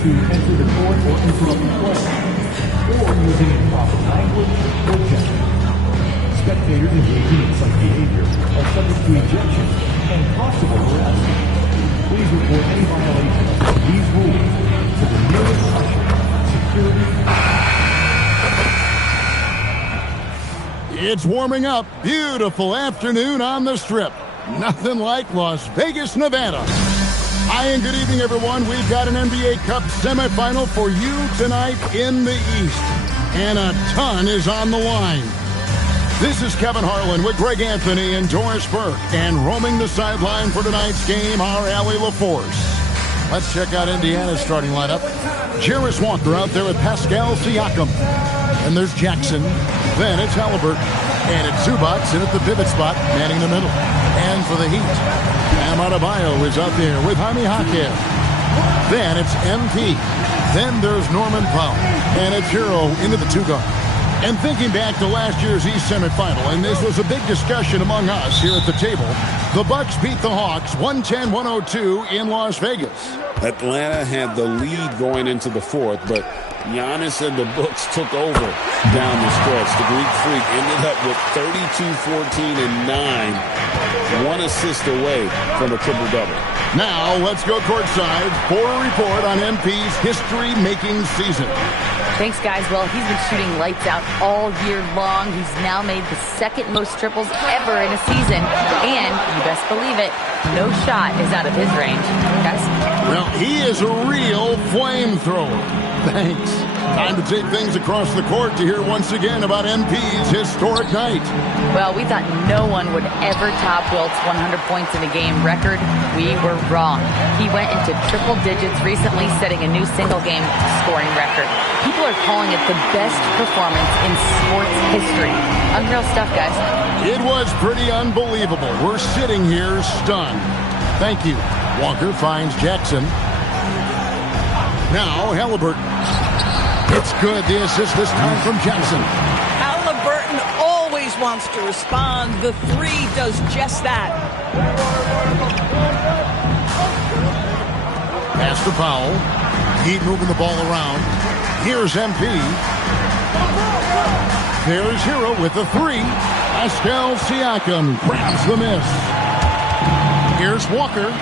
to enter the court or interrupt the play, or using improper language or gesture. Spectators engaging in such behavior are subject to ejection and possible arrest. Please report any violations of these rules to the nearest usher, security. It's warming up. Beautiful afternoon on the Strip. Nothing like Las Vegas, Nevada. Hi and good evening, everyone. We've got an NBA Cup semifinal for you tonight in the East. And a ton is on the line. This is Kevin Harlan with Greg Anthony and Doris Burke. And roaming the sideline for tonight's game, our Allie LaForce. Let's check out Indiana's starting lineup. Jarace Walker out there with Pascal Siakam. And there's Jackson. Then it's Halliburton. And it's Zubac in at the pivot spot, manning the middle. And for the Heat, Bam Adebayo is out there with Jaime Jaquez. Then it's MP. Then there's Norman Powell. And it's Hero into the two-guard. And thinking back to last year's East semifinal, and this was a big discussion among us here at the table, the Bucks beat the Hawks 110-102 in Las Vegas. Atlanta had the lead going into the fourth, but Giannis and the Bucks took over down the stretch. The Greek Freak ended up with 32, 14, and 9, one assist away from a triple-double. Now let's go courtside for a report on MP's history-making season. Thanks, guys. Well, he's been shooting lights out all year long. He's now made the second most triples ever in a season. And, you best believe it, no shot is out of his range. Guys? Well, he is a real flamethrower. Thanks. Time to take things across the court to hear once again about MP's historic night. Well, we thought no one would ever top Wilt's 100 points in a game record. We were wrong. He went into triple digits recently, setting a new single-game scoring record. People are calling it the best performance in sports history. Unreal stuff, guys. It was pretty unbelievable. We're sitting here stunned. Thank you. Walker finds Jackson. Now, Halliburton. It's good. The assist this time from Jackson. Halliburton always wants to respond. The three does just that. Pass to Powell. Heat moving the ball around. Here's MP. There's Hero with the three. Pascal Siakam grabs the miss. Here's Walker.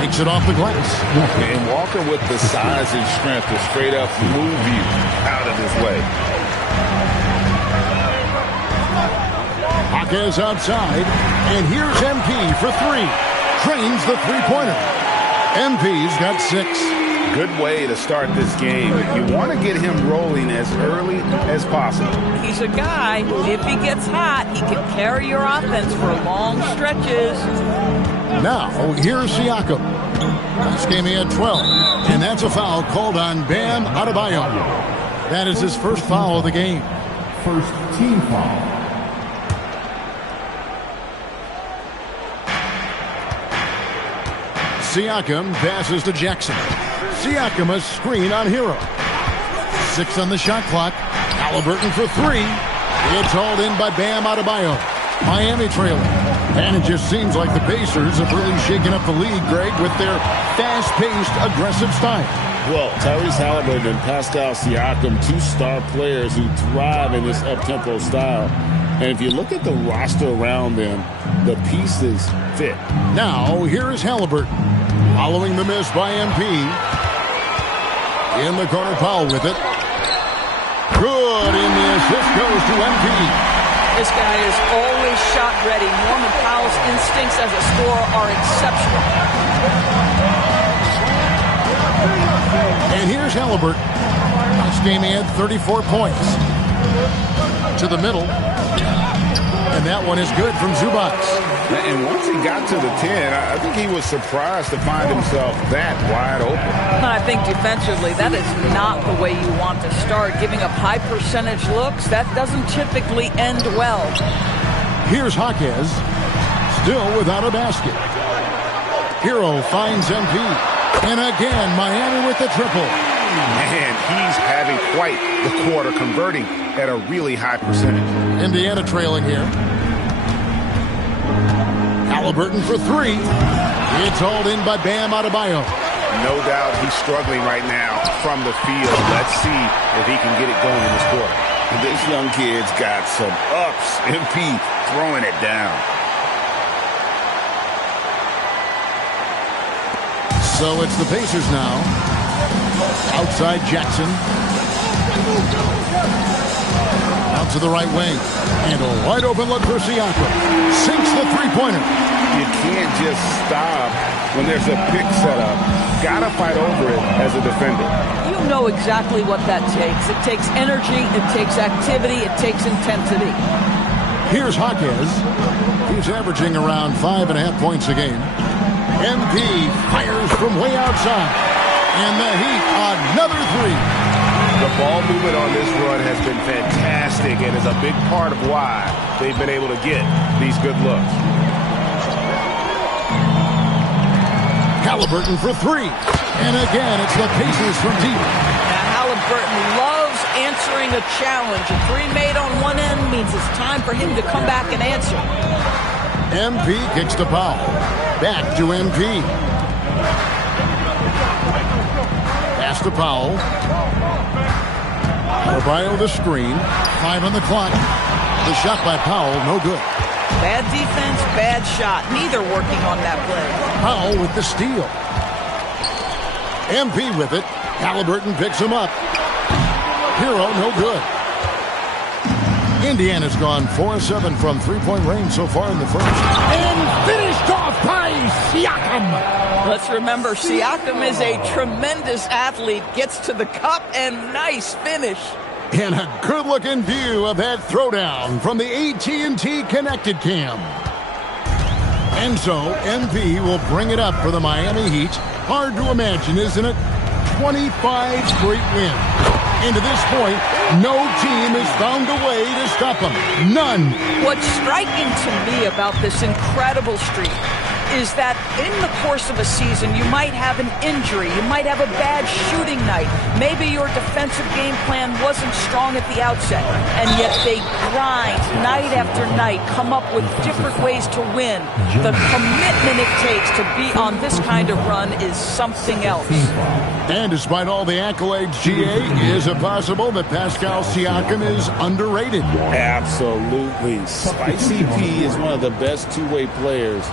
Makes it off the glass. And Walker with the size and strength to straight up move you out of his way. Jaquez outside. And here's MP for three. Trains the three-pointer. MP's got 6. Good way to start this game. You want to get him rolling as early as possible. He's a guy, if he gets hot, he can carry your offense for long stretches. Now, here's Siakam. Last game he had 12. And that's a foul called on Bam Adebayo. That is his first foul of the game. First team foul. Siakam passes to Jackson. Siakam a screen on Hero. 6 on the shot clock. Halliburton for 3. It's hauled in by Bam Adebayo. Miami trailing. And it just seems like the Pacers have really shaken up the league, Greg, with their fast-paced, aggressive style. Well, Tyrese Halliburton and Pascal Siakam, 2 star players who thrive in this up-tempo style. And if you look at the roster around them, the pieces fit. Now, here is Halliburton. Following the miss by MP. In the corner, Powell with it. Good, and the assist goes to MP. This guy is always shot ready. Norman Powell's instincts as a scorer are exceptional. And here's Halliburton. Last game he had 34 points. To the middle. And that one is good from Zubac. And once he got to the 10, I think he was surprised to find himself that wide open. I think defensively, that is not the way you want to start. Giving up high percentage looks, that doesn't typically end well. Here's Jaquez, still without a basket. Hero finds MP. And again, Miami with the triple. Man, he's having quite the quarter, converting at a really high percentage. Indiana trailing here. Halliburton for 3. It's hauled in by Bam Adebayo. No doubt he's struggling right now from the field. Let's see if he can get it going in this quarter. This young kid's got some ups. MP throwing it down. So it's the Pacers now. Outside Jackson. Out to the right wing. And a wide open look for Siakam. Sinks the three-pointer. You can't just stop when there's a pick set up. Gotta fight over it as a defender. You know exactly what that takes. It takes energy, it takes activity, it takes intensity. Here's Jaquez. He's averaging around 5.5 points a game. MP fires from way outside. And the Heat, another three. The ball movement on this run has been fantastic and is a big part of why they've been able to get these good looks. Halliburton for three. And again, it's the Pacers from deep. Now, Halliburton loves answering a challenge. A three made on one end means it's time for him to come back and answer. MP kicks to Powell. Back to MP. Pass to Powell. Adebayo the screen. 5 on the clock. The shot by Powell, no good. Bad defense, bad shot. Neither working on that play. Powell with the steal. MP with it. Halliburton picks him up. Hero, no good. Indiana's gone 4-7 from three-point range so far in the first. And finished off by Siakam. Let's remember, Siakam is a tremendous athlete. Gets to the cup and nice finish. And a good-looking view of that throwdown from the AT&T Connected Cam. And so, MP will bring it up for the Miami Heat. Hard to imagine, isn't it? 25 straight wins. And to this point, no team has found a way to stop them. None. What's striking to me about this incredible streak is that in the course of a season, you might have an injury, you might have a bad shooting night, maybe your defensive game plan wasn't strong at the outset, and yet they grind night after night, come up with different ways to win. The commitment it takes to be on this kind of run is something else. And despite all the accolades, GA, is it possible that Pascal Siakam is underrated? Absolutely. Spicy P is one of the best two-way players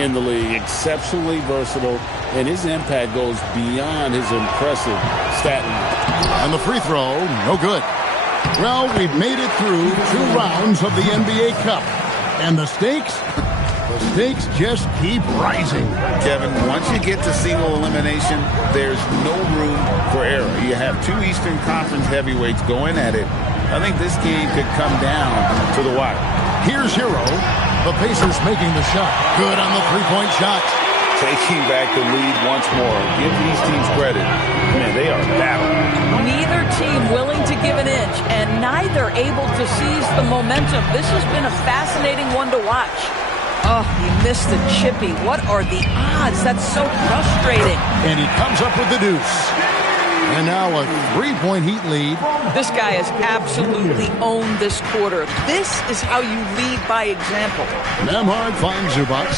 in the league, exceptionally versatile, and his impact goes beyond his impressive stat line. And the free throw, no good. Well, we've made it through 2 rounds of the NBA Cup. And the stakes just keep rising. Kevin, once you get to single elimination, there's no room for error. You have 2 Eastern Conference heavyweights going at it. I think this game could come down to the wire. Here's Hero. The Pacers making the shot. Good on the three-point shot. Taking back the lead once more. Give these teams credit. Man, they are battling. Neither team willing to give an inch, and neither able to seize the momentum. This has been a fascinating one to watch. Oh, he missed the chippy. What are the odds? That's so frustrating. And he comes up with the deuce. And now a 3-point Heat lead. This guy has absolutely owned this quarter. This is how you lead by example. Nembhard finds Zubac.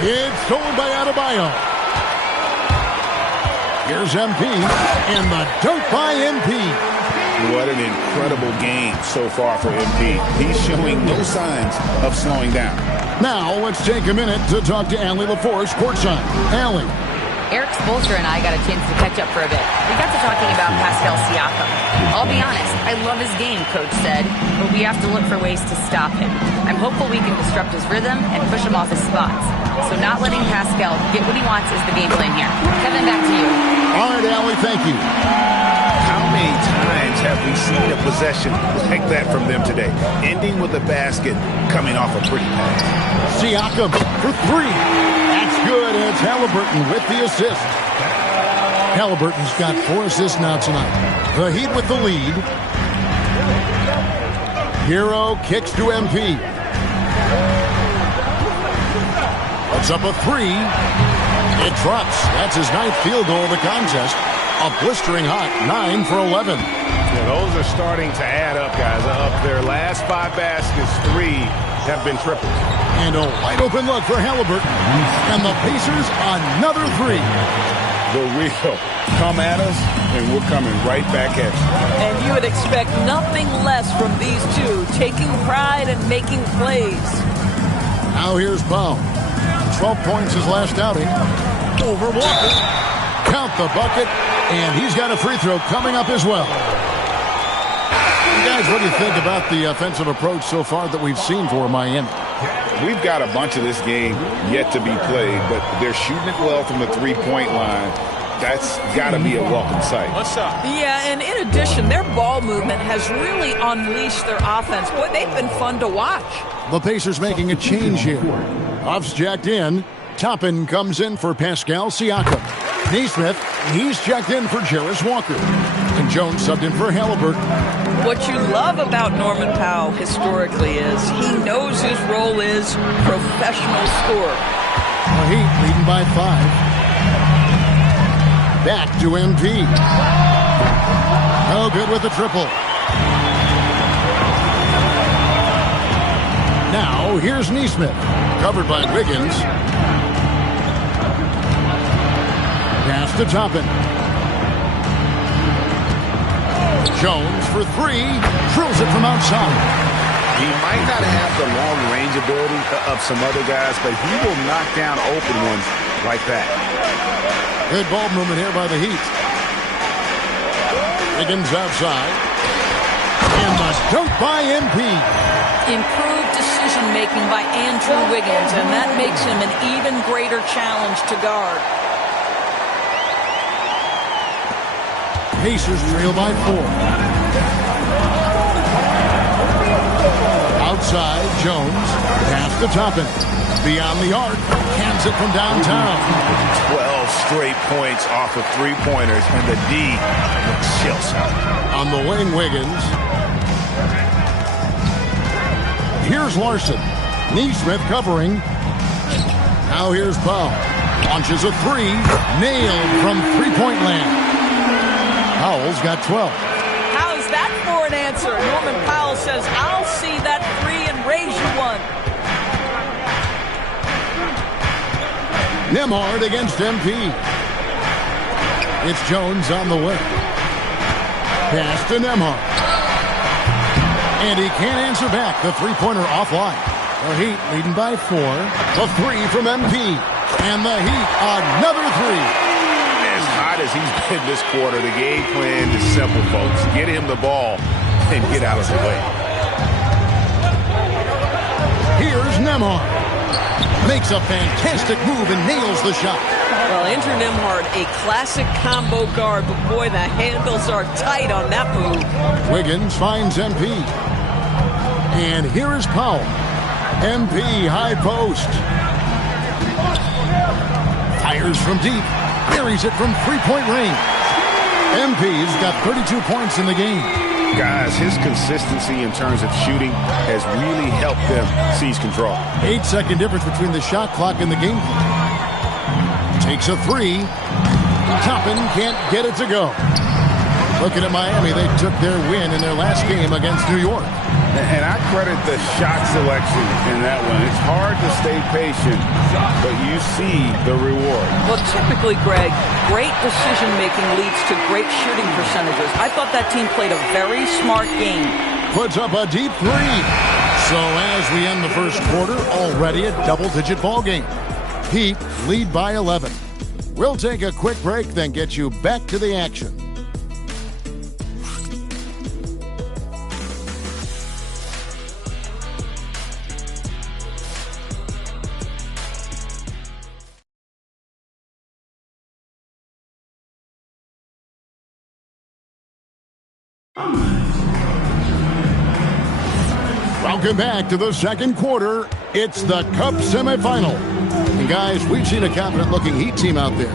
It's stolen by Adebayo. Here's MP. And the dunk by MP. What an incredible game so far for MP. He's showing no signs of slowing down. Now let's take a minute to talk to Allie LaForce courtside. Allie. Eric Spoelstra and I got a chance to catch up for a bit. We got to talking about Pascal Siakam. I'll be honest, I love his game, Coach said, but we have to look for ways to stop him. I'm hopeful we can disrupt his rhythm and push him off his spots. So not letting Pascal get what he wants is the game plan here. Kevin, back to you. All right, Allie, thank you. How many times have we seen a possession like that from them today? Ending with a basket, coming off a pretty pass. Siakam for 3. That's good, and it's Halliburton with the assist. Halliburton's got 4 assists now tonight. The Heat with the lead. Hero kicks to MP. Puts up a 3. It drops. That's his 9th field goal of the contest. A blistering hot 9 for 11. Yeah, those are starting to add up, guys. Up their last 5 baskets, 3 have been triples. And a wide open look for Halliburton. And the Pacers another three. The real come at us, and we're coming right back at you. And you would expect nothing less from these two, taking pride and making plays. Now here's Powell. 12 points his last outing. Over Walker. Count the bucket, and he's got a free throw coming up as well. Guys, what do you think about the offensive approach so far that we've seen for Miami? We've got a bunch of this game yet to be played, but they're shooting it well from the three-point line. That's got to be a welcome sight. Yeah, and in addition, their ball movement has really unleashed their offense. Boy, they've been fun to watch. The Pacers making a change here. Off's jacked in. Toppin comes in for Pascal Siakam. Naismith, he's checked in for Jarris Walker. And Jones subbed in for Halliburton. What you love about Norman Powell historically is he knows his role is professional scorer. The Heat leading by 5. Back to MP. No good with the triple. Now here's Naismith. Covered by Wiggins. Pass to Toppin. Jones for three. Drills it from outside. He might not have the long range ability of some other guys, but he will knock down open ones like that. Good ball movement here by the Heat. Wiggins outside. And the dunk by MP. Improved decision-making by Andrew Wiggins, and that makes him an even greater challenge to guard. Pacers trail by 4. Outside, Jones. Pass to Toppin. Beyond the arc. Cans it from downtown. 12 straight points off of three-pointers, and the D looks shell-shocked. On the wing, Wiggins. Here's Larson. Naismith covering. Now here's Powell. Launches a three. Nailed from three-point land. Powell's got 12. How's that for an answer? Norman Powell says, I'll see that three and raise you one. Nembhard against MP. It's Jones on the way. Pass to Nembhard. And he can't answer back. The three-pointer offline. The Heat leading by 4. A three from MP. And the Heat another three. As hot as he's been this quarter, the game plan is simple, folks. Get him the ball and get out of the way. Here's Nembhard. Makes a fantastic move and nails the shot. Well, Andrew Nembhard, a classic combo guard, but boy, the handles are tight on that move. Wiggins finds MP. And here is Powell. MP high post. Fires from deep. Carries it from three-point range. MP's got 32 points in the game. Guys, his consistency in terms of shooting has really helped them seize control. 8-second difference between the shot clock and the game clock. Takes a three. Toppin can't get it to go. Looking at Miami, they took their win in their last game against New York. And I credit the shot selection in that one. It's hard to stay patient, but you see the reward. Well, typically, Greg, great decision-making leads to great shooting percentages. I thought that team played a very smart game. Puts up a deep three. So as we end the first quarter, already a double-digit ball game. Heat lead by 11. We'll take a quick break, then get you back to the action. Welcome back to the second quarter. It's the Cup semifinal. And guys, we've seen a confident-looking Heat team out there.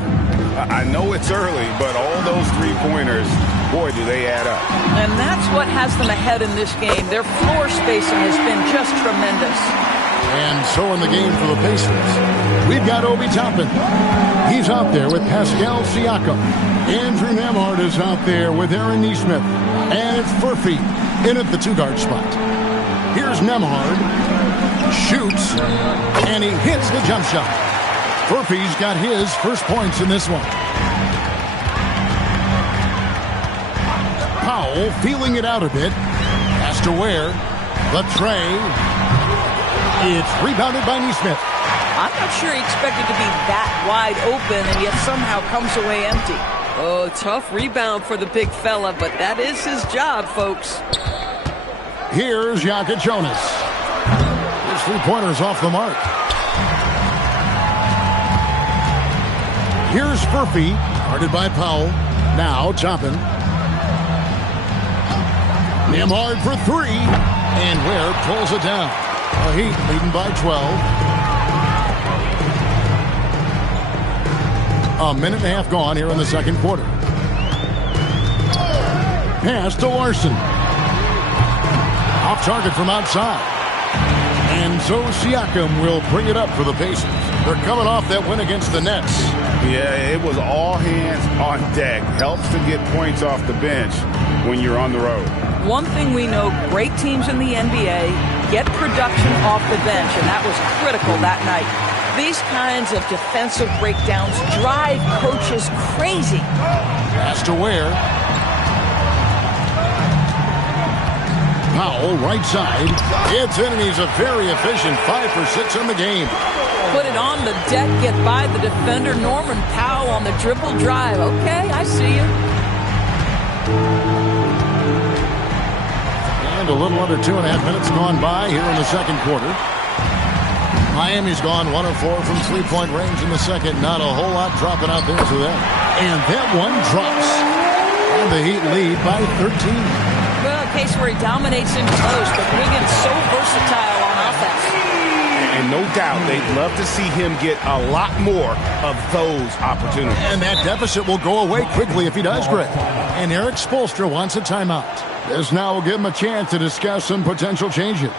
I know it's early, but all those three-pointers, boy, do they add up. And that's what has them ahead in this game. Their floor spacing has been just tremendous. And so in the game for the Pacers, we've got Obi Toppin. He's out there with Pascal Siakam. Andrew Nembhard is out there with Aaron Naismith. And it's Furphy in at the two-guard spot. Here's Nembhard. Shoots. And he hits the jump shot. Furphy's got his first points in this one. Powell feeling it out a bit. Has to Ware. The tray. It's rebounded by Nesmith. I'm not sure he expected to be that wide open and yet somehow comes away empty. Oh, tough rebound for the big fella, but that is his job, folks. Here's Jokic Jonas. His three-pointer's off the mark. Here's Furphy, guarded by Powell. Now Toppin. Nembhard for three. And Ware pulls it down. The Heat leading by 12. A minute and a half gone here in the second quarter. Pass to Larson. Off target from outside. And so Siakam will bring it up for the Pacers. They're coming off that win against the Nets. Yeah, it was all hands on deck. Helps to get points off the bench when you're on the road. One thing we know, great teams in the NBA get production off the bench, and that was critical that night. These kinds of defensive breakdowns drive coaches crazy. Pass to Ware. Powell, right side. It's in, and he's a very efficient 5 for 6 in the game. Put it on the deck, get by the defender. Norman Powell on the dribble drive. Okay, I see you. And a little under 2.5 minutes gone by here in the second quarter. Miami's gone 1 of 4 from three-point range in the second. Not a whole lot dropping out there to them. And that one drops. And the Heat lead by 13. Well, a case where he dominates in close, but Wiggins so versatile on offense. And no doubt they'd love to see him get a lot more of those opportunities. And that deficit will go away quickly if he does, Greg. And Eric Spoelstra wants a timeout. This now will give him a chance to discuss some potential changes.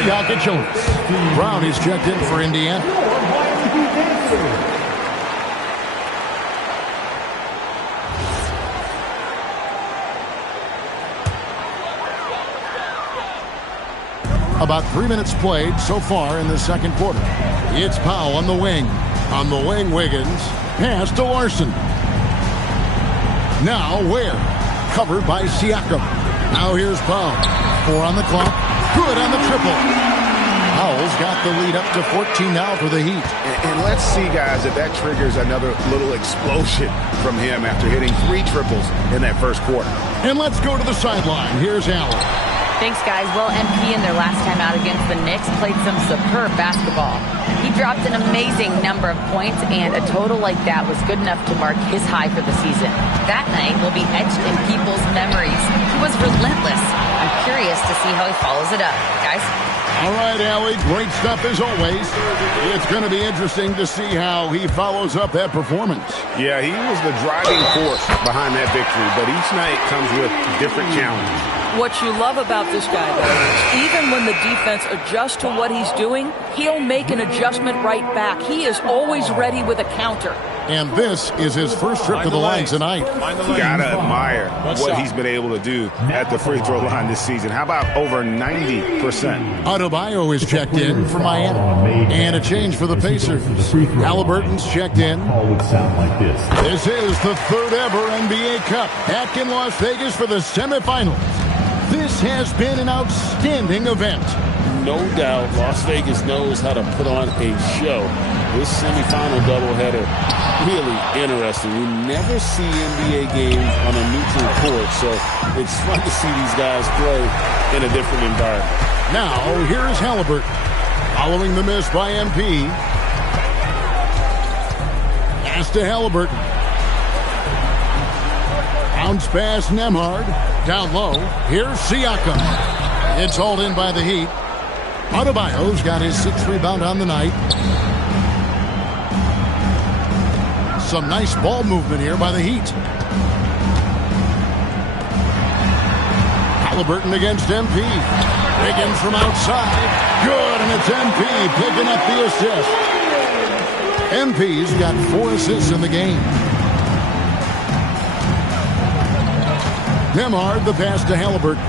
Jokic Jonas. Brown is checked in for Indiana. About 3 minutes played so far in the second quarter. It's Powell on the wing. On the wing, Wiggins. Pass to Larson. Now Ware. Covered by Siakam. Now here's Powell. 4 on the clock. Good on the triple. Powell's got the lead up to 14 now for the Heat. And let's see, guys, if that triggers another little explosion from him after hitting 3 triples in that first quarter. And let's go to the sideline. Here's Allen. Thanks, guys. Well, MP in their last time out against the Knicks played some superb basketball. He dropped an amazing number of points, and a total like that was good enough to mark his high for the season. That night will be etched in people's memories. He was relentless. I'm curious to see how he follows it up. Guys? All right, Allie, great stuff as always. It's going to be interesting to see how he follows up that performance. Yeah, he was the driving force behind that victory, but each night comes with different challenges. What you love about this guy, though, is even when the defense adjusts to what he's doing, he'll make an adjustment right back. He is always ready with a counter. And this is his first trip to the line tonight. Gotta admire what he's been able to do at the free throw line this season. How about over 90%? Adebayo is checked in for Miami. And a change for the Pacers. Halliburton's checked in. Call would sound like this. This is the third ever NBA Cup back in Las Vegas for the semifinals. This has been an outstanding event. No doubt Las Vegas knows how to put on a show. This semifinal doubleheader, really interesting. We never see NBA games on a neutral court, so it's fun to see these guys play in a different environment. Now, here's Halliburton. Following the miss by MP. Pass to Halliburton. Bounce pass Nembhard. Down low. Here's Siakam. It's hauled in by the Heat. Adebayo's got his 6th rebound on the night. Some nice ball movement here by the Heat. Halliburton against MP. Wiggins from outside. Good, and it's MP picking up the assist. MP's got 4 assists in the game. Nembhard, the pass to Halliburton.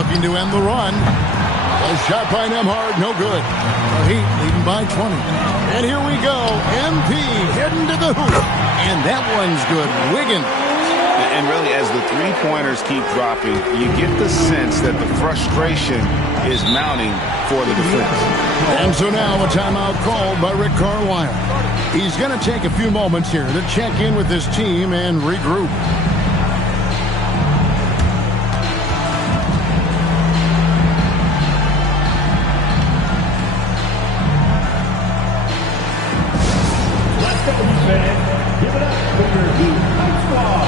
Looking to end the run. A shot by Nembhard, no good. The Heat leading by 20. And here we go. MP heading to the hoop. And that one's good. Wiggins. And really, as the three-pointers keep dropping, you get the sense that the frustration is mounting for the defense. And so now a timeout called by Rick Carlisle. He's going to take a few moments here to check in with his team and regroup. Give it up for your Heat High Squad.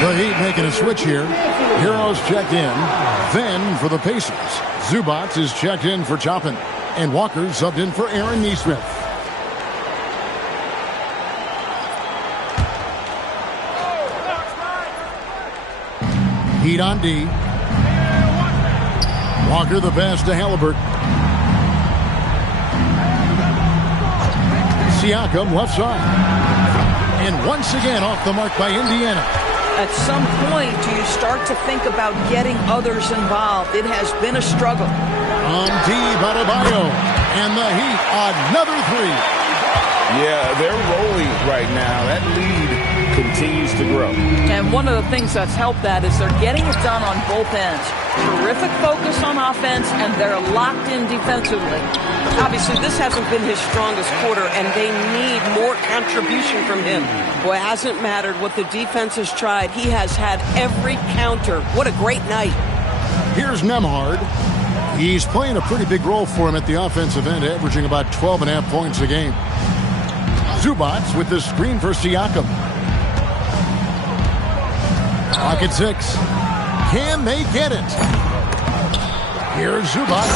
The Heat making a switch here. Heroes checked in. Then for the Pacers, Zubac is checked in for Chopin. And Walker subbed in for Aaron Nesmith. Heat on D. Walker the pass to Halliburton. Siakam left side. And once again off the mark by Indiana. At some point, do you start to think about getting others involved? It has been a struggle. On D, Adebayo. And the Heat, another three. Yeah, they're rolling right now. That lead continues to grow. And one of the things that's helped that is they're getting it done on both ends. Terrific focus on offense, and they're locked in defensively. Obviously, this hasn't been his strongest quarter, and they need more contribution from him. Boy, it hasn't mattered what the defense has tried. He has had every counter. What a great night. Here's Nembhard. He's playing a pretty big role for him at the offensive end, averaging about 12.5 points a game. Zubac with the screen for Siakam. Clock at 6. Can they get it? Here's Zubac,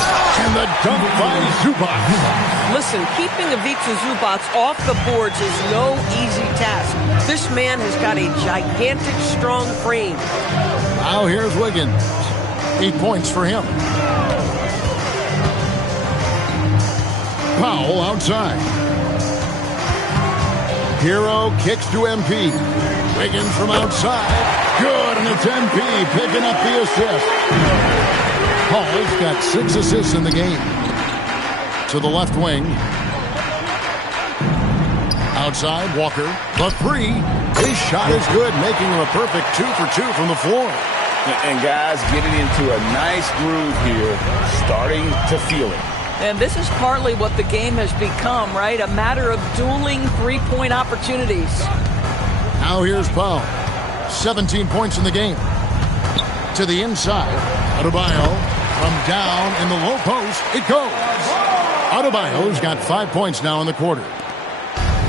and the dunk by Zubac. Listen, keeping Ivica Zubac off the boards is no easy task. This man has got a gigantic, strong frame. Now here's Wiggins. 8 points for him. Powell outside. Hero kicks to MP. Wiggins from outside. Good, and it's MP picking up the assist. Hall's got 6 assists in the game. To the left wing. Outside, Walker. The 3. His shot is good, making him a perfect 2 for 2 from the floor. And guys getting into a nice groove here, starting to feel it. And this is partly what the game has become, right? A matter of dueling three-point opportunities. Now here's Powell. 17 points in the game. To the inside. Adebayo from down in the low post. It goes. Adebayo's got 5 points now in the quarter.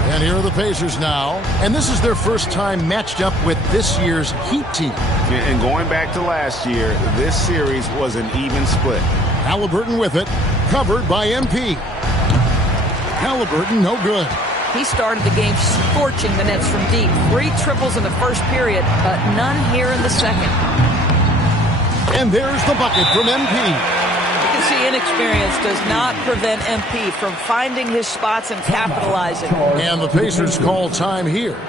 And here are the Pacers now. And this is their first time matched up with this year's Heat team. And going back to last year, this series was an even split. Halliburton with it. Covered by MP. Halliburton no good. He started the game scorching the Nets from deep. 3 triples in the first period, but none here in the second. And there's the bucket from MP. You can see inexperience does not prevent MP from finding his spots and capitalizing. And the Pacers call time here.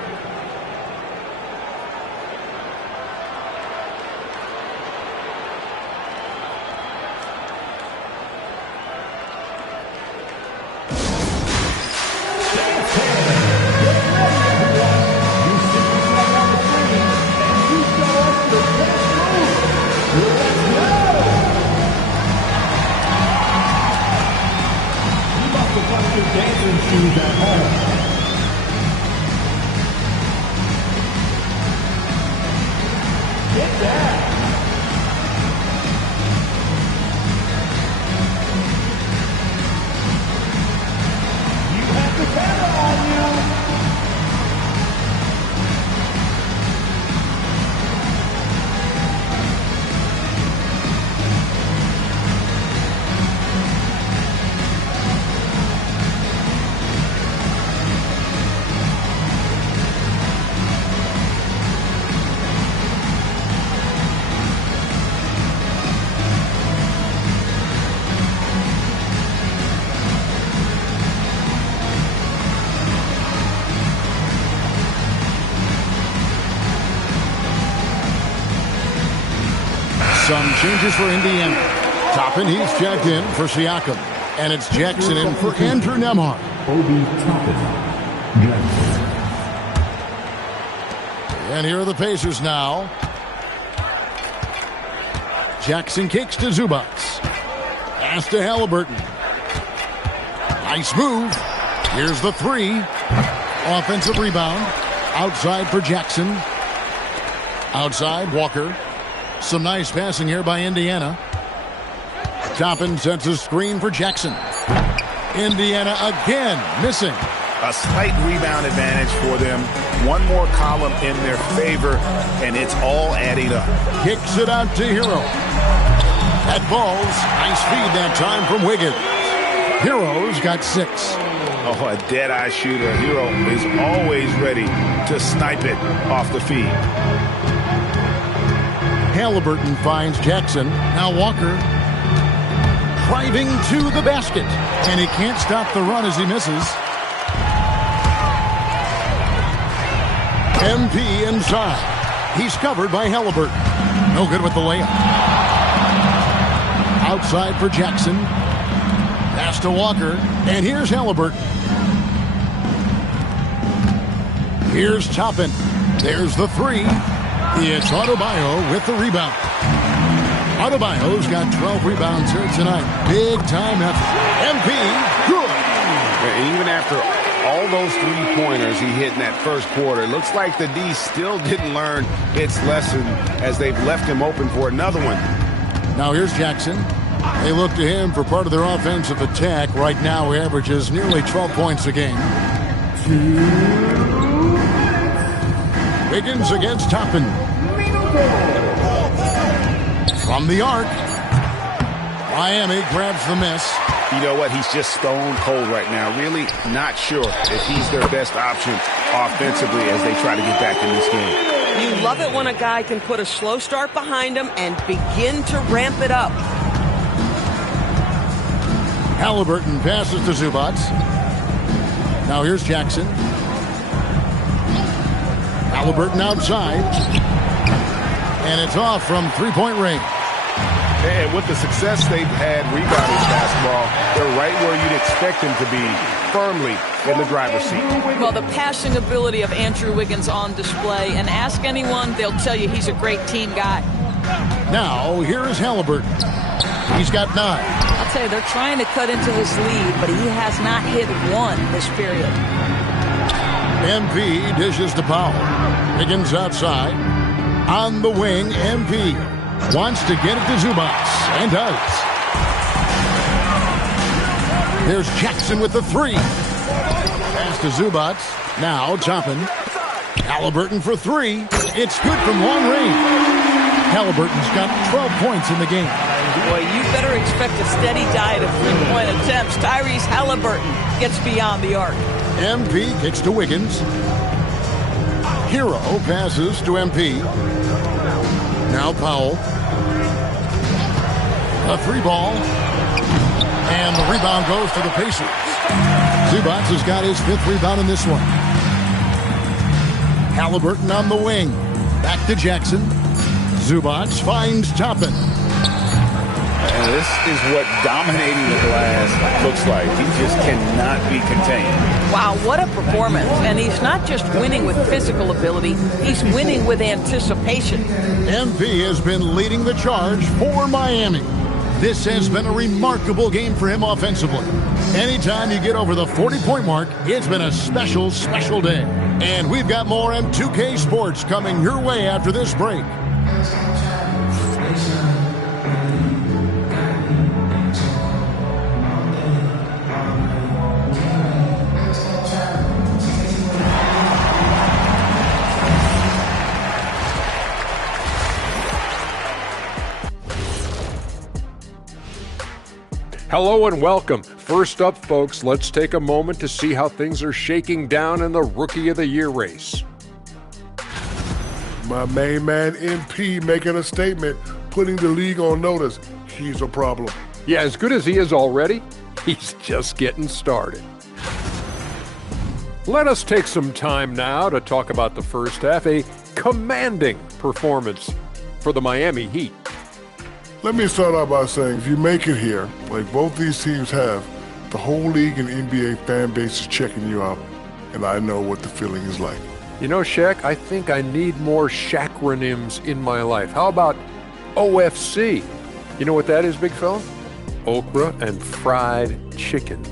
Some changes for Indiana. Toppin, he's checked in for Siakam. And it's Jackson in for Andrew Nembhard. Obi Toppin. And here are the Pacers now. Jackson kicks to Zubac. Pass to Halliburton. Nice move. Here's the 3. Offensive rebound. Outside for Jackson. Outside, Walker. Some nice passing here by Indiana. Toppin sets a screen for Jackson. Indiana again missing. A slight rebound advantage for them. One more column in their favor, and it's all adding up. Kicks it out to Hero. That ball's nice feed that time from Wiggins. Hero's got 6. Oh, a dead-eye shooter. Hero is always ready to snipe it off the feed. Halliburton finds Jackson. Now Walker driving to the basket. And he can't stop the run as he misses. MP inside. He's covered by Halliburton. No good with the layup. Outside for Jackson. Pass to Walker. And here's Halliburton. Here's Toppin. There's the 3. It's Adebayo with the rebound. Adebayo's got 12 rebounds here tonight. Big time effort. MP, good. And even after all those 3-pointers he hit in that first quarter, it looks like the D still didn't learn its lesson as they've left him open for another one. Now here's Jackson. They look to him for part of their offensive attack. Right now he averages nearly 12 points a game. Wiggins against Toppin. From the arc. Miami grabs the miss. You know what? He's just stone cold right now. Really not sure if he's their best option offensively as they try to get back in this game. You love it when a guy can put a slow start behind him and begin to ramp it up. Halliburton passes to Zubac. Now here's Jackson. Halliburton outside. And it's off from three-point range. And with the success they've had rebounding basketball, they're right where you'd expect them to be, firmly in the driver's seat. Well, the passing ability of Andrew Wiggins on display, and ask anyone, they'll tell you he's a great team guy. Now, here is Halliburton. He's got 9. I'll tell you, they're trying to cut into this lead, but he has not hit one this period. MP dishes to Powell. Wiggins outside. On the wing, MP wants to get it to Zubac, and does. Here's Jackson with the 3. Pass to Zubac. Now Toppin. Halliburton for 3. It's good from long range. Halliburton's got 12 points in the game. Boy, you better expect a steady diet of three-point attempts. Tyrese Halliburton gets beyond the arc. MP kicks to Wiggins. Hero passes to MP. Now Powell. A 3-ball. And the rebound goes to the Pacers. Zubac has got his 5th rebound in this one. Halliburton on the wing. Back to Jackson. Zubac finds Toppin. And this is what dominating the glass looks like. He just cannot be contained. Wow, what a performance. And he's not just winning with physical ability, he's winning with anticipation. MP has been leading the charge for Miami. This has been a remarkable game for him offensively. Anytime you get over the 40-point mark, it's been a special, special day. And we've got more M2K Sports coming your way after this break. Hello and welcome. First up, folks, let's take a moment to see how things are shaking down in the Rookie of the Year race. My main man, MP, making a statement, putting the league on notice. He's a problem. Yeah, as good as he is already, he's just getting started. Let us take some time now to talk about the first half, a commanding performance for the Miami Heat. Let me start out by saying, if you make it here, like both these teams have, the whole league and NBA fan base is checking you out, and I know what the feeling is like. You know, Shaq, I think I need more Shaqronyms in my life. How about OFC? You know what that is, big fella? Okra and fried chicken.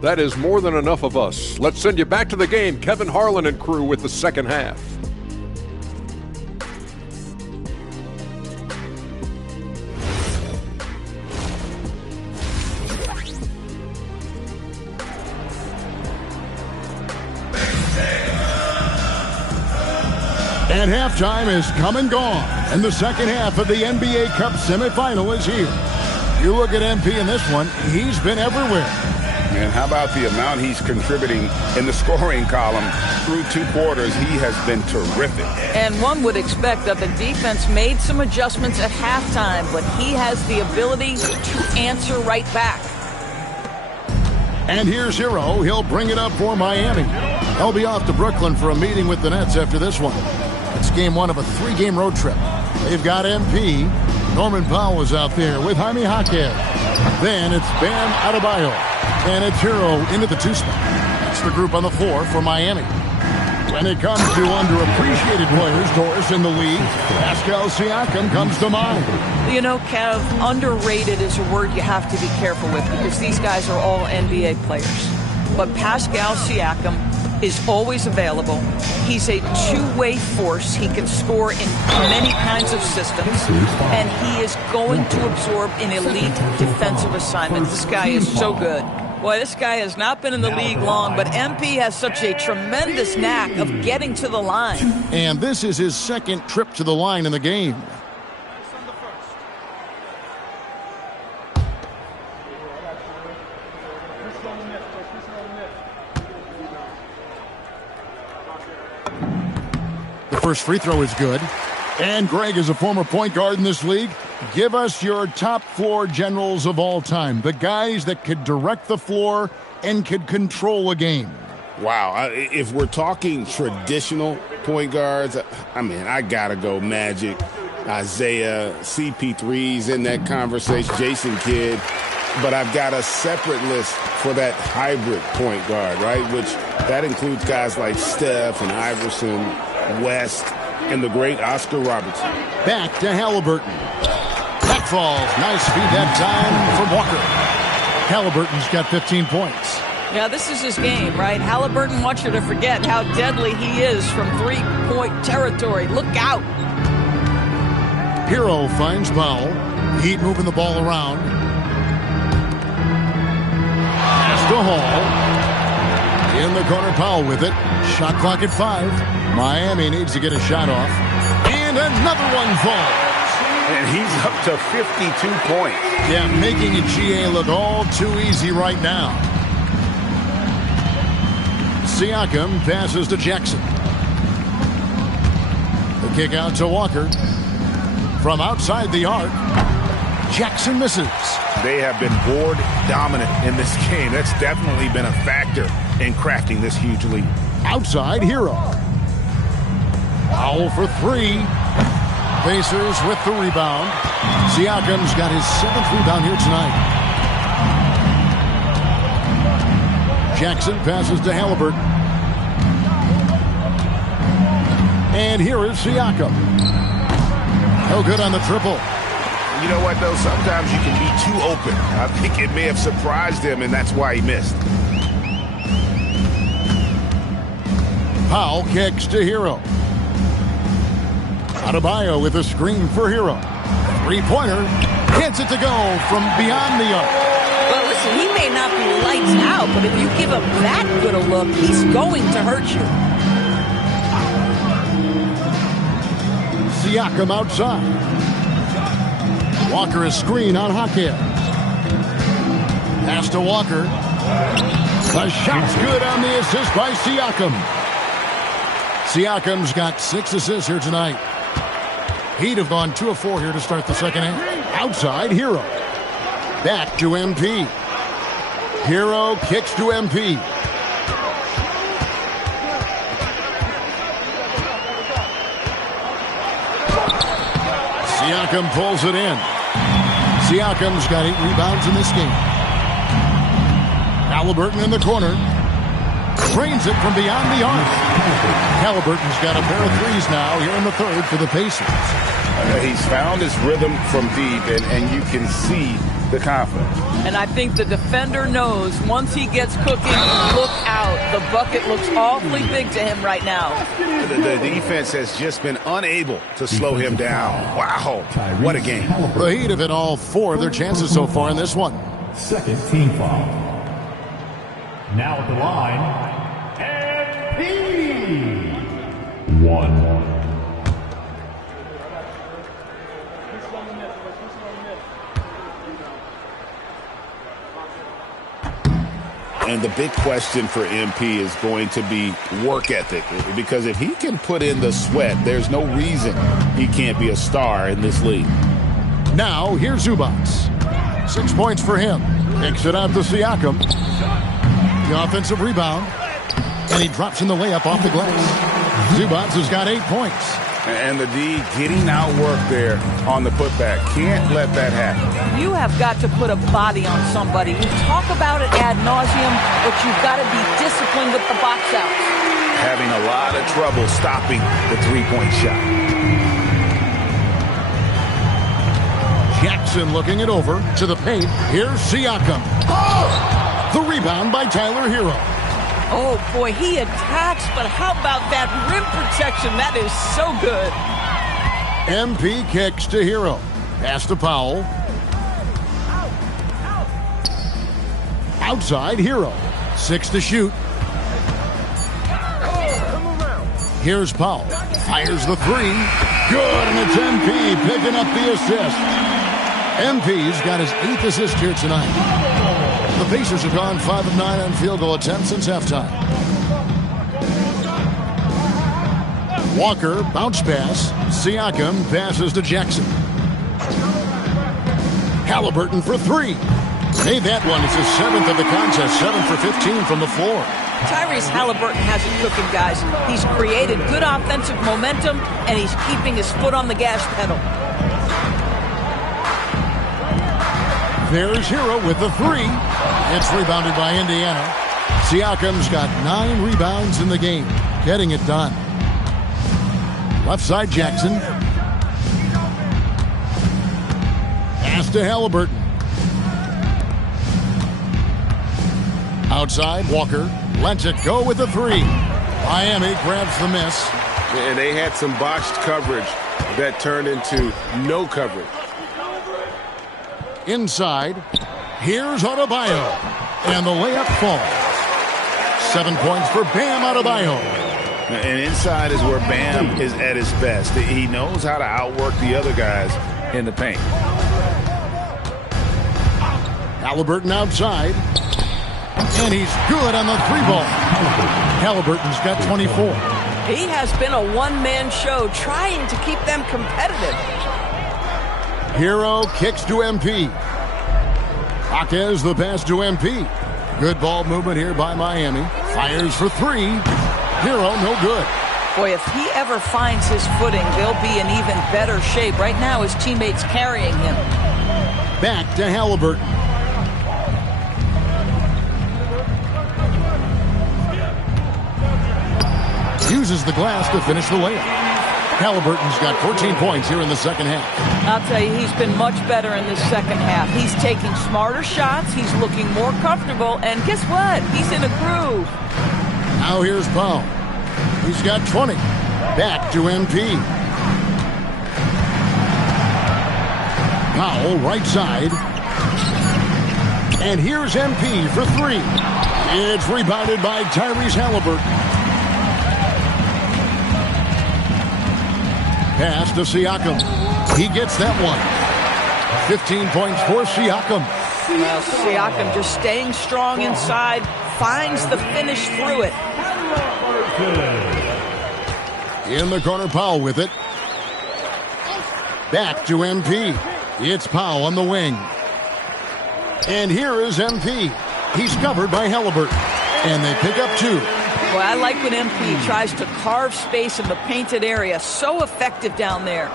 That is more than enough of us. Let's send you back to the game. Kevin Harlan and crew with the second half. And halftime is come and gone, and the second half of the NBA Cup semifinal is here. You look at MP in this one, he's been everywhere. And how about the amount he's contributing in the scoring column through 2 quarters? He has been terrific. And one would expect that the defense made some adjustments at halftime, but he has the ability to answer right back. And here's Hero. He'll bring it up for Miami. They'll be off to Brooklyn for a meeting with the Nets after this one. It's game 1 of a 3-game road trip. They've got MP. Norman Powell is out there with Jaime Jaquez. Then it's Bam Adebayo. And it's Hero into the 2 spot. That's the group on the floor for Miami. When it comes to underappreciated players, Doris, in the league, Pascal Siakam comes to mind. You know, Kev, underrated is a word you have to be careful with because these guys are all NBA players. But Pascal Siakam is always available. He's a two-way force. He can score in many kinds of systems, and he is going to absorb an elite defensive assignment. This guy is so good. Boy, this guy has not been in the league long, but MP has such a tremendous knack of getting to the line. And this is his second trip to the line in the game. The first free throw is good. And Greg is a former point guard in this league. Give us your top floor generals of all time, the guys that could direct the floor and could control a game. Wow, if we're talking traditional point guards, I mean, I got to go Magic, Isaiah, CP3's in that conversation, Jason Kidd. But I've got a separate list for that hybrid point guard, right? Which that includes guys like Steph and Iverson, West, and the great Oscar Robertson. Back to Halliburton. That falls. Nice feed that time from Walker. Halliburton's got 15 points. Yeah, this is his game, right? Halliburton wants you to forget how deadly he is from three-point territory. Look out. Hero finds Powell. Heat moving the ball around. Pass to Hall. In the corner, Powell with it. Shot clock at 5. Miami needs to get a shot off. And another one falls. And he's up to 52 points. Yeah, making a GA look all too easy right now. Siakam passes to Jackson. The kick out to Walker. From outside the arc, Jackson misses. They have been board dominant in this game. That's definitely been a factor in crafting this huge lead. Outside Hero. Powell for 3. Pacers with the rebound. Siakam's got his 7th rebound here tonight. Jackson passes to Halliburton. And here is Siakam. No good on the triple. You know what, though? Sometimes you can be too open. I think it may have surprised him, and that's why he missed. Powell kicks to Hero. Adebayo with a screen for Hero. Three-pointer. Gets it to go from beyond the arc. Well, listen, he may not be lights out, but if you give him that good a look, he's going to hurt you. Siakam outside. Walker a screen on Hakeem. Pass to Walker. The shot's good on the assist by Siakam. Siakam's got 6 assists here tonight. He'd have gone 2 of 4 here to start the second half. Outside, Hero. Back to MP. Hero kicks to MP. Siakam pulls it in. Siakam's got 8 rebounds in this game. Halliburton in the corner. Drains it from beyond the arc. Halliburton's got a pair of 3s now here in the third for the Pacers. He's found his rhythm from deep, and you can see the confidence. And I think the defender knows once he gets cooking, look out. The bucket looks awfully big to him right now. The defense has just been unable to slow him down. Wow, what a game. The Heat have hit all 4 of their chances so far in this one. Second team foul. Now at the line, MP. 1. And the big question for MP is going to be work ethic. Because if he can put in the sweat, there's no reason he can't be a star in this league. Now, here's Zubac. 6 points for him. Kicks it out to Siakam. The offensive rebound. And he drops in the layup off the glass. Zubac has got 8 points. And the D getting outwork there on the putback. Can't let that happen. You have got to put a body on somebody. We talk about it ad nauseum, but you've got to be disciplined with the box outs. Having a lot of trouble stopping the three-point shot. Jackson looking it over to the paint. Here's Siakam. The rebound by Tyler Hero. Oh, boy, he attacks, but how about that rim protection? That is so good. MP kicks to Hero. Pass to Powell. Outside, Hero. 6 to shoot. Here's Powell. Fires the 3. Good, and it's MP picking up the assist. MP's got his 8th assist here tonight. The Pacers have gone 5 of 9 on field goal attempts since halftime. Walker, bounce pass. Siakam passes to Jackson. Halliburton for three. Made that one. It's his 7th of the contest, 7 for 15 from the floor. Tyrese Halliburton has it cooking, guys. He's created good offensive momentum, and he's keeping his foot on the gas pedal. There's Hero with the three. It's rebounded by Indiana. Siakam's got 9 rebounds in the game, getting it done. Left side, Jackson. Pass to Halliburton. Outside, Walker lets it go with the three. Miami grabs the miss. And they had some botched coverage that turned into no coverage. Inside, here's Adebayo. And the layup falls. 7 points for Bam Adebayo. And inside is where Bam is at his best. He knows how to outwork the other guys in the paint. Halliburton outside. And he's good on the three ball. Halliburton's got 24. He has been a one-man show trying to keep them competitive. Hero kicks to MP. Jaquez the pass to MP. Good ball movement here by Miami. Fires for three. Hero no good. Boy, if he ever finds his footing, they'll be in even better shape. Right now, his teammates carrying him. Back to Halliburton. Uses the glass to finish the layup. Halliburton's got 14 points here in the second half. I'll tell you, he's been much better in the second half. He's taking smarter shots. He's looking more comfortable. And guess what? He's in a groove. Now here's Powell. He's got 20. Back to MP. Powell, right side. And here's MP for three. It's rebounded by Tyrese Halliburton. Pass to Siakam. He gets that one. 15 points for Siakam. Well, Siakam just staying strong inside, finds the finish through it. In the corner, Powell with it. Back to MP. It's Powell on the wing. And here is MP. He's covered by Halliburton. And they pick up 2. Well, I like when MP tries to carve space in the painted area. So effective down there.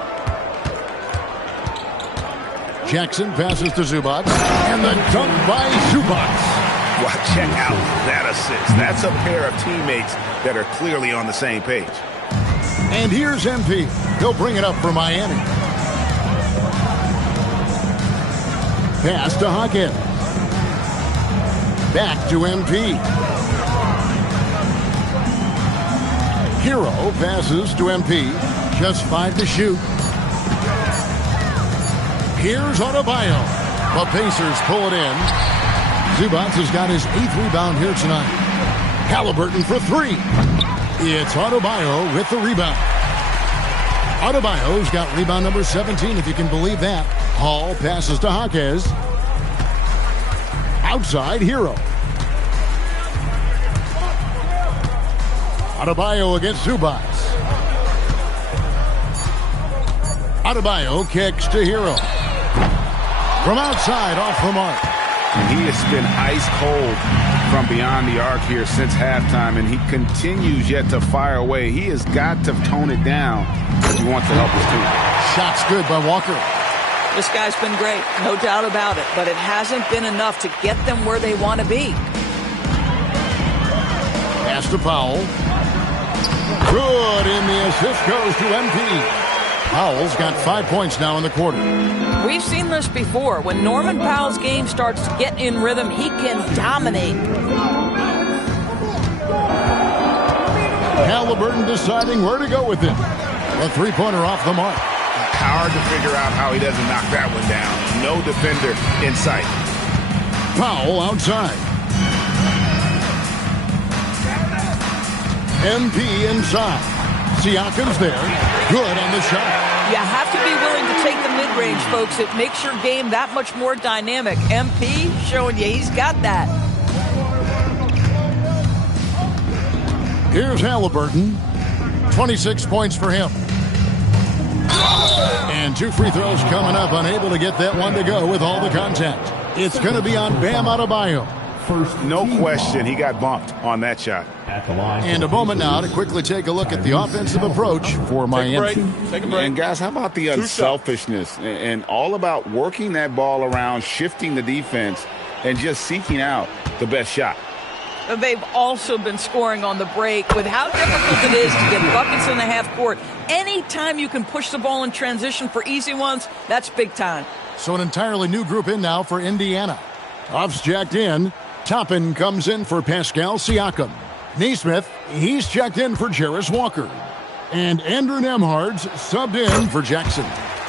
Jackson passes to Zubac. And the dunk by Zubac. Well, check out that assist. That's a pair of teammates that are clearly on the same page. And here's MP. He'll bring it up for Miami. Pass to Hawkins. Back to MP. Hero passes to MP. Just 5 to shoot. Here's Adebayo. The Pacers pull it in. Zubac has got his 8th rebound here tonight. Halliburton for 3. It's Adebayo with the rebound. Adebayo's got rebound number 17, if you can believe that. Hall passes to Jaquez. Outside, Hero. Adebayo against Zubac. Adebayo kicks to Hero. From outside, off the mark. And he has been ice cold from beyond the arc here since halftime, and he continues yet to fire away. He has got to tone it down if he wants to help his team. Shot's good by Walker. This guy's been great, no doubt about it, but it hasn't been enough to get them where they want to be. Pass to Powell. Good, and the assist goes to MP. Powell's got 5 points now in the quarter. We've seen this before. When Norman Powell's game starts to get in rhythm, he can dominate. Halliburton deciding where to go with it. A three-pointer off the mark. Hard to figure out how he doesn't knock that one down. No defender in sight. Powell outside. MP inside. Siakam's there. Good on the shot. You have to be willing to take the mid-range, folks. It makes your game that much more dynamic. MP showing you he's got that. Here's Halliburton. 26 points for him. And 2 free throws coming up, unable to get that one to go with all the contact. It's going to be on Bam Adebayo. No question, he got bumped on that shot. And a moment now to quickly take a look at the offensive approach for Miami. Take a break. And guys, how about the unselfishness and all about working that ball around, shifting the defense, and just seeking out the best shot. They've also been scoring on the break with how difficult it is to get buckets in the half court. Anytime you can push the ball in transition for easy ones, that's big time. So an entirely new group in now for Indiana. Off's jacked in. Toppin comes in for Pascal Siakam. Naismith, he's checked in for Jarris Walker. And Andrew Nembhard's subbed in for Jackson.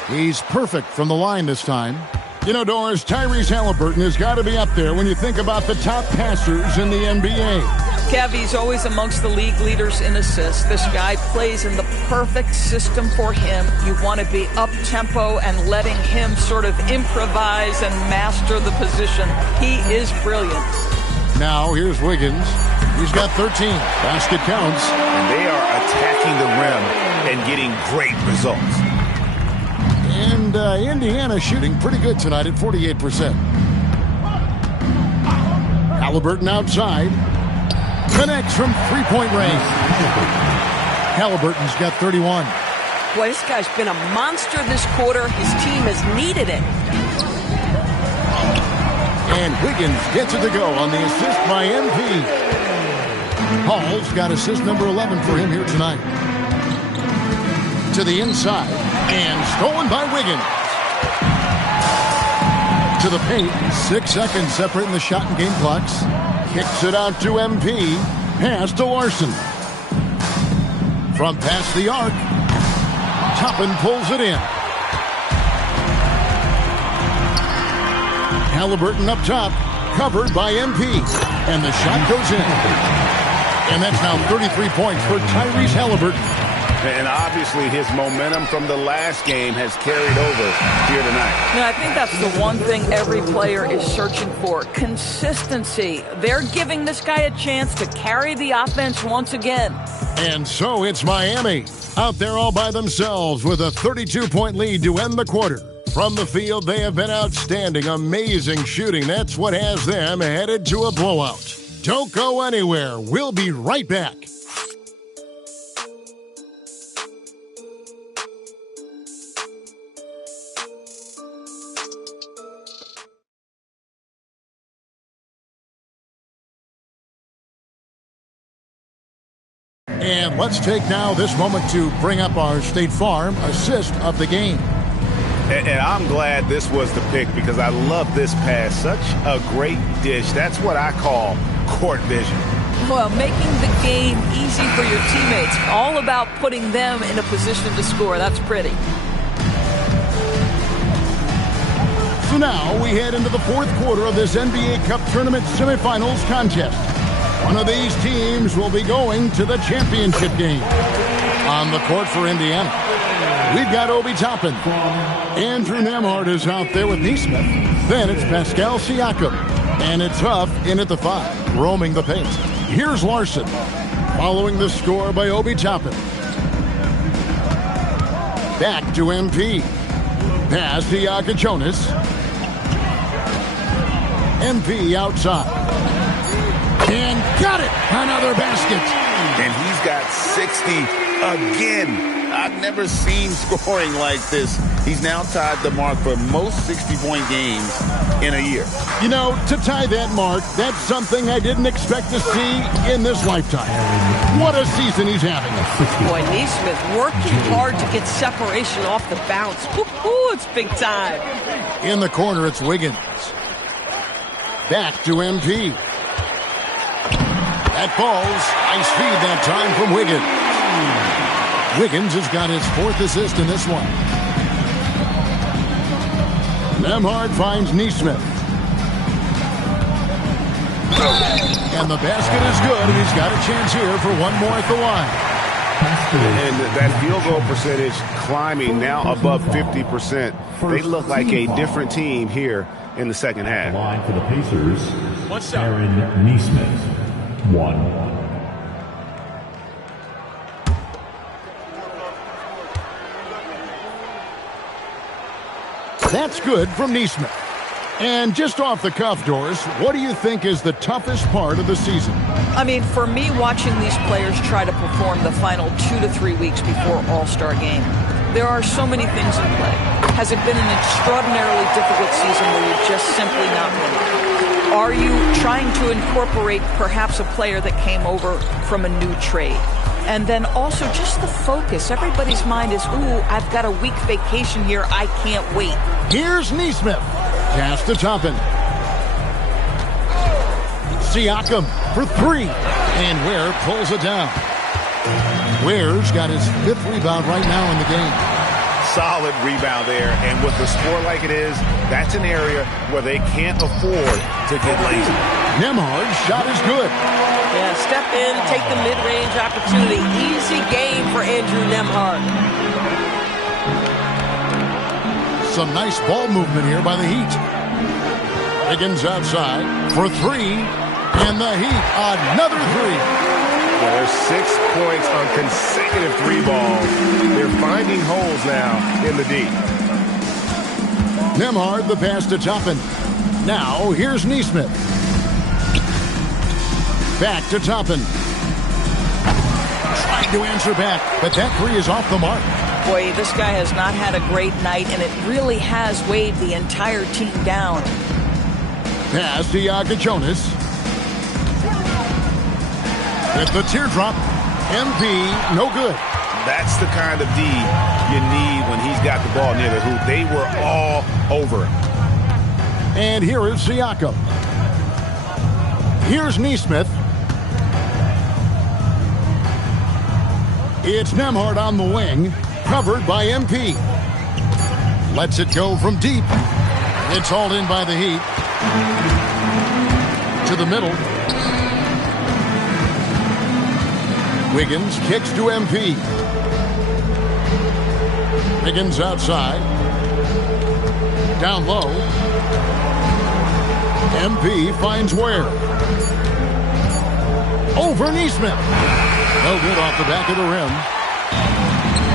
He's perfect from the line this time. You know, Doris, Tyrese Halliburton has got to be up there when you think about the top passers in the NBA. Kev, he's always amongst the league leaders in assists. This guy plays in the perfect system for him. You want to be up-tempo and letting him sort of improvise and master the position. He is brilliant. Now, here's Wiggins. He's got 13. Basket counts. And they are attacking the rim and getting great results. And Indiana shooting pretty good tonight at 48%. Halliburton outside. Connects from three-point range. Halliburton's got 31. Boy, this guy's been a monster this quarter. His team has needed it. And Wiggins gets it to go on the assist by MP. Hall's got assist number 11 for him here tonight. To the inside. And stolen by Wiggins. To the paint. 6 seconds separating the shot and game clocks. Kicks it out to MP. Pass to Larson. From past the arc. Toppin pulls it in. Halliburton up top. Covered by MP. And the shot goes in. And that's now 33 points for Tyrese Halliburton. And obviously his momentum from the last game has carried over here tonight. Now, I think that's the one thing every player is searching for. Consistency. They're giving this guy a chance to carry the offense once again. And so it's Miami. Out there all by themselves with a 32-point lead to end the quarter. From the field, they have been outstanding. Amazing shooting. That's what has them headed to a blowout. Don't go anywhere. We'll be right back. And let's take now this moment to bring up our State Farm assist of the game. And I'm glad this was the pick because I love this pass. Such a great dish. That's what I call court vision. Well, making the game easy for your teammates. All about putting them in a position to score. That's pretty. So now we head into the fourth quarter of this NBA Cup Tournament semifinals contest. One of these teams will be going to the championship game. On the court for Indiana, we've got Obi Toppin. Andrew Nembhard is out there with Naismith. Then it's Pascal Siakam. And it's Huff in at the 5, roaming the paint. Here's Larson, following the score by Obi Toppin. Back to MP. Pass to Jonas. MP outside. And got it! Another basket. And he's got 60 again. I've never seen scoring like this. He's now tied the mark for most 60-point games in a year. You know, to tie that mark, that's something I didn't expect to see in this lifetime. What a season he's having. Boy, Naismith working hard to get separation off the bounce. Ooh, it's big time. In the corner, it's Wiggins. Back to MP. That falls. Nice feed that time from Wiggins. Wiggins has got his 4th assist in this one. Nembhard finds Naismith. And the basket is good, and he's got a chance here for one more at the line. And that field goal percentage climbing now above 50%. They look like a different team here in the second half. Line for the Pacers, Aaron Naismith. 1. That's good from Neesmith. And just off the cuff, Doris, what do you think is the toughest part of the season? I mean, for me, watching these players try to perform the final 2 to 3 weeks before All-Star game, there are so many things in play. Has it been an extraordinarily difficult season where you're just simply not winning? Are you trying to incorporate perhaps a player that came over from a new trade? And then also just the focus. Everybody's mind is, ooh, I've got a week vacation here. I can't wait. Here's Neesmith. Pass to Toppin. Siakam for 3. And Ware pulls it down. Ware's got his 5th rebound right now in the game. Solid rebound there. And with the score like it is, that's an area where they can't afford to get lazy. Nembhard's shot is good. Yeah, step in, take the mid-range opportunity. Easy game for Andrew Nembhard. Some nice ball movement here by the Heat. Wiggins outside for 3. And the Heat, another 3. Well, there's 6 points on consecutive 3 balls. They're finding holes now in the D. Nembhard, the pass to Toppin. Now, here's Neesmith. Back to Toppin. Trying to answer back, but that 3 is off the mark. Boy, this guy has not had a great night, and it really has weighed the entire team down. Pass to Jonas. With the teardrop, MP, no good. That's the kind of D you need when he's got the ball near the hoop. They were all over him. And here is Siakam. Here's Neesmith. It's Nembhard on the wing, covered by MP. Lets it go from deep. It's hauled in by the Heat. To the middle. Wiggins kicks to MP. Wiggins outside. Down low. MP finds Ware. Over Neesmith. No good off the back of the rim.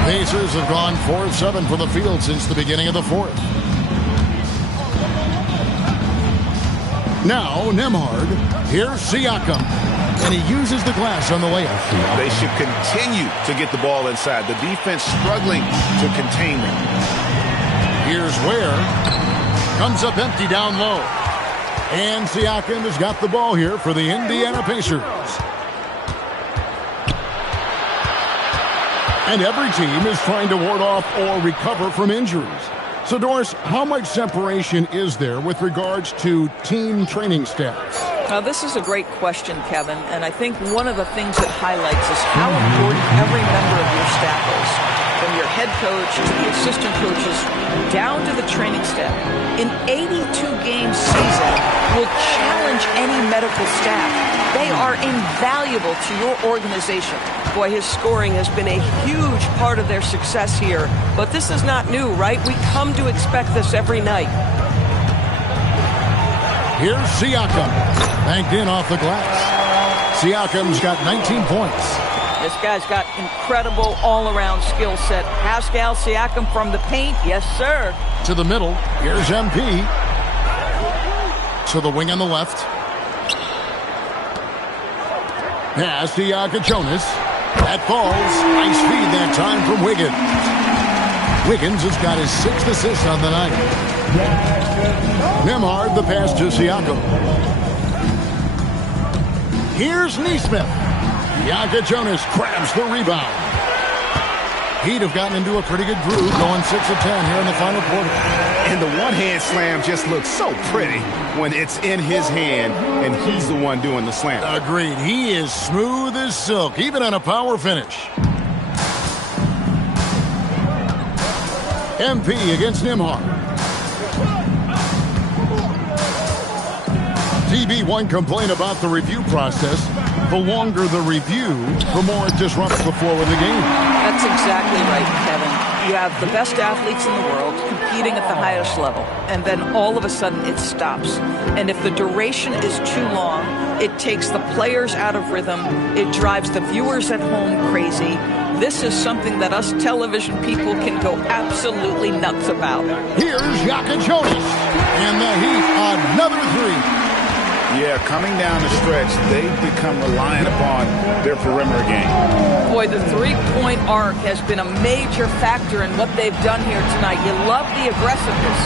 Pacers have gone 4-7 for the field since the beginning of the 4th. Now Nembhard. Here's Siakam. And he uses the glass on the layup. They should continue to get the ball inside. The defense struggling to contain them. Here's Ware. Comes up empty down low. And Siakam has got the ball here for the Indiana Pacers. And every team is trying to ward off or recover from injuries. So, Doris, how much separation is there with regards to team training staffs? Now, this is a great question, Kevin, and I think one of the things it highlights is how important every member of your staff is, from your head coach to the assistant coaches, down to the training staff. An 82-game season will challenge any medical staff. They are invaluable to your organization. Boy, his scoring has been a huge part of their success here. But this is not new, right? We come to expect this every night. Here's Siakam. Banked in off the glass. Siakam's got 19 points. This guy's got incredible all-around skill set. Pascal Siakam from the paint. Yes, sir. To the middle. Here's MP. To the wing on the left. Pass to Jonas. That falls. Nice feed that time from Wiggins. Wiggins has got his 6th assist on the night. Nembhard, the pass to Siakam. Here's Neesmith. Jonas grabs the rebound. Heat have gotten into a pretty good groove, going 6 of 10 here in the final quarter. And the one-hand slam just looks so pretty when it's in his hand and he's the one doing the slam. Agreed. He is smooth as silk, even on a power finish. MP against Nembhard. TB1 complained about the review process. The longer the review, the more it disrupts the flow of the game. That's exactly right, Kevin. You have the best athletes in the world competing at the highest level, and then all of a sudden it stops. And if the duration is too long, it takes the players out of rhythm. It drives the viewers at home crazy. This is something that us television people can go absolutely nuts about. Here's Yaka Jonas, and the Heat another three. Yeah, coming down the stretch, they've become reliant upon their perimeter game. Boy, the three-point arc has been a major factor in what they've done here tonight. You love the aggressiveness.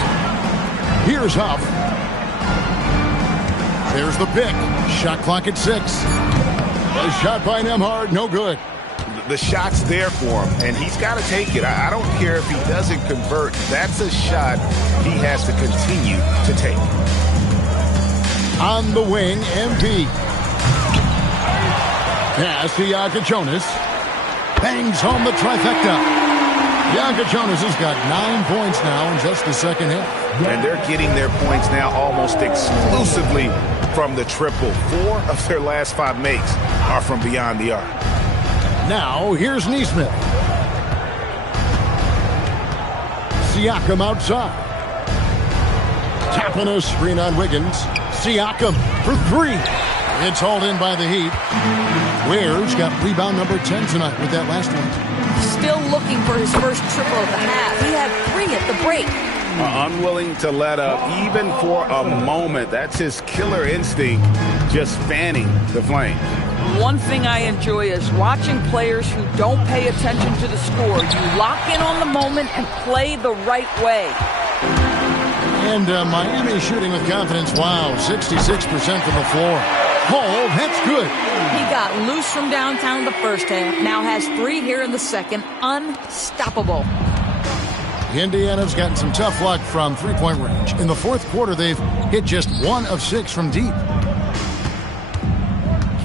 Here's Huff. There's the pick. Shot clock at 6. A shot by Nembhard, no good. The shot's there for him, and he's got to take it. I don't care if he doesn't convert. That's a shot he has to continue to take. On the wing, MP. Pass to Yaka Jonas. Bangs home the trifecta. Yaka Jonas has got 9 points now in just the second half. And they're getting their points now almost exclusively from the triple. 4 of their last 5 makes are from beyond the arc. Now, here's Nesmith. Siakam outside. Tapping a screen on Wiggins. Siakam for 3. It's hauled in by the Heat. Ware's got rebound number 10 tonight with that last one. Still looking for his first triple of the half. He had 3 at the break. Unwilling to let up even for a moment. That's his killer instinct, just fanning the flame. One thing I enjoy is watching players who don't pay attention to the score. You lock in on the moment and play the right way. And Miami shooting with confidence. Wow, 66% from the floor. Oh, that's good. He got loose from downtown in the first half. Now has 3 here in the second. Unstoppable. Indiana's gotten some tough luck from three-point range. In the fourth quarter, they've hit just 1 of 6 from deep.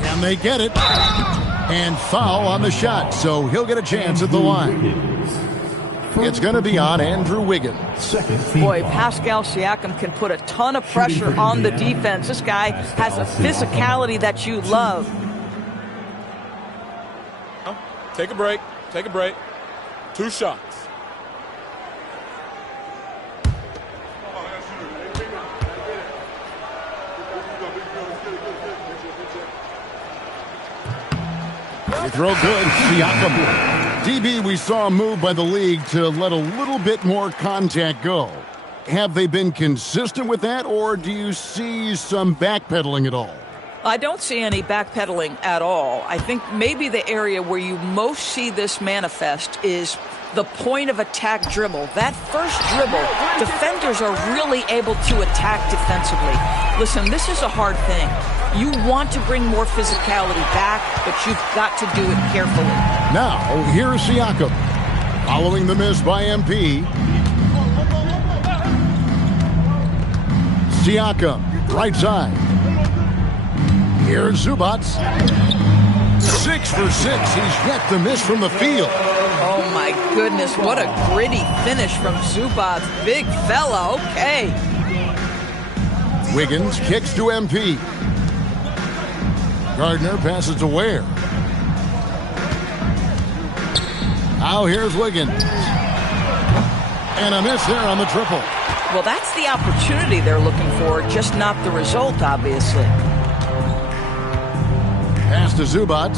Can they get it? And foul on the shot, so he'll get a chance at the line. It's going to be on Andrew Wiggins. Boy, Pascal Siakam can put a ton of pressure on the defense. This guy has a physicality that you love. Take a break. Take a break. 2 shots. They throw good. Siakam. DB, we saw a move by the league to let a little bit more contact go. Have they been consistent with that, or do you see some backpedaling at all? I don't see any backpedaling at all. I think maybe the area where you most see this manifest is the point of attack dribble. That first dribble, defenders are really able to attack defensively. Listen, this is a hard thing. You want to bring more physicality back, but you've got to do it carefully. Now, here's Siakam. Following the miss by MP. Siakam, right side. Here's Zubac. 6 for 6. He's yet to miss from the field. Oh, my goodness. What a gritty finish from Zubac. Big fella. Okay. Wiggins kicks to MP. Gardner passes to Ware. Now here's Wiggins. And a miss there on the triple. Well, that's the opportunity they're looking for, just not the result, obviously. Pass to Zubac.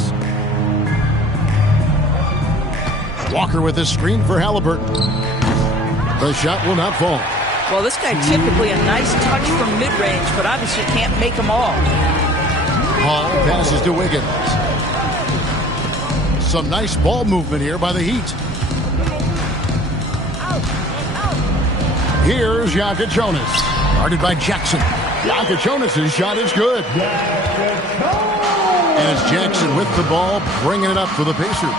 Walker with his screen for Halliburton. The shot will not fall. Well, this guy typically a nice touch from mid-range, but obviously can't make them all. Hall passes to Wiggins. Some nice ball movement here by the Heat. Here's Yaka Jonas. Guarded by Jackson. Yaka Jonas' shot is good. And it's Jackson with the ball, bringing it up for the Pacers.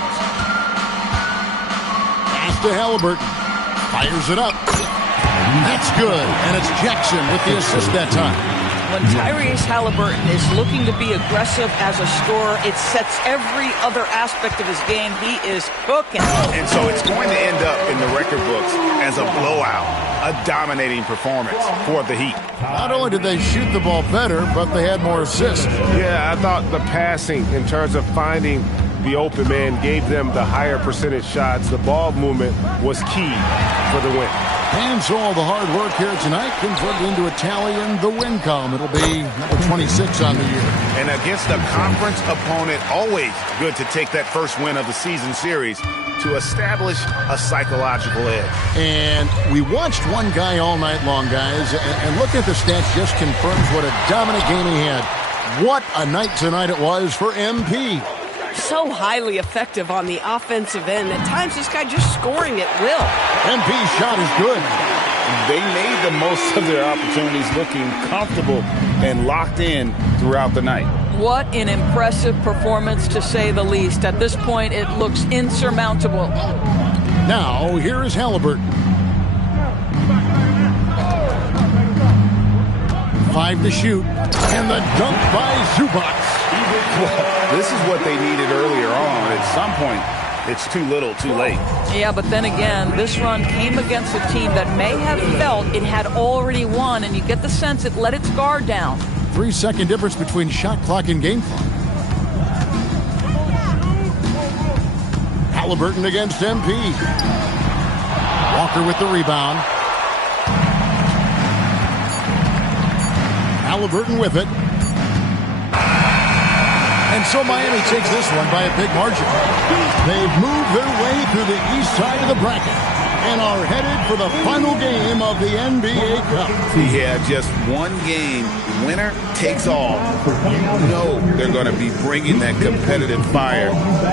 Pass to Halliburton. Fires it up. That's good. And it's Jackson with the assist that time. When Tyrese Halliburton is looking to be aggressive as a scorer, it sets every other aspect of his game. He is cooking. And so it's going to end up in the record books as a blowout, a dominating performance for the Heat. Not only did they shoot the ball better, but they had more assists. Yeah, I thought the passing in terms of finding the open man, gave them the higher percentage shots. The ball movement was key for the win. And so all the hard work here tonight converted into a tally in the win column. It'll be number 26 on the year. And against a conference opponent, always good to take that first win of the season series to establish a psychological edge. And we watched one guy all night long, guys, and looking at the stats just confirms what a dominant game he had. What a night tonight it was for MP. So highly effective on the offensive end. At times, this guy just scoring at will. MP's shot is good. They made the most of their opportunities, looking comfortable and locked in throughout the night. What an impressive performance, to say the least. At this point, it looks insurmountable. Now, here is Halliburton. 5 to shoot. And the dunk by Zubac. This is what they needed earlier on. At some point, it's too little, too late. Yeah, but then again, this run came against a team that may have felt it had already won, and you get the sense it let its guard down. 3-second difference between shot clock and game clock. Halliburton against MP. Walker with the rebound. Halliburton with it. And so Miami takes this one by a big margin. They've moved their way through the east side of the bracket and are headed for the final game of the NBA Cup. Yeah, just one game. Winner takes all. You know they're going to be bringing that competitive fire.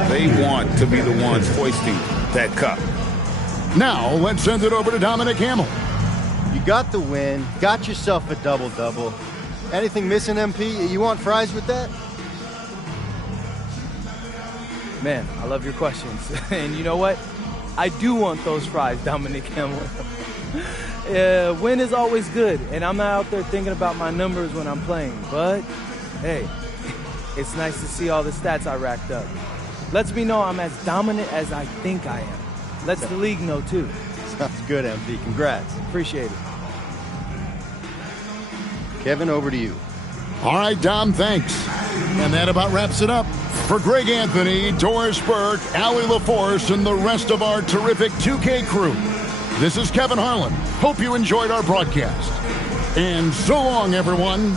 They want to be the ones hoisting that cup. Now, let's send it over to Dominic Hamill. You got the win, got yourself a double-double. Anything missing, MP? You want fries with that? Man, I love your questions. And you know what? I do want those fries, Dominic Hamill. Win is always good, and I'm not out there thinking about my numbers when I'm playing. But, hey, it's nice to see all the stats I racked up. Lets me know I'm as dominant as I think I am. Lets the league know, too. Sounds good, MP. Congrats. Appreciate it. Kevin, over to you. All right, Dom, thanks. And that about wraps it up. For Greg Anthony, Doris Burke, Allie LaForce, and the rest of our terrific 2K crew, this is Kevin Harlan. Hope you enjoyed our broadcast. And so long, everyone.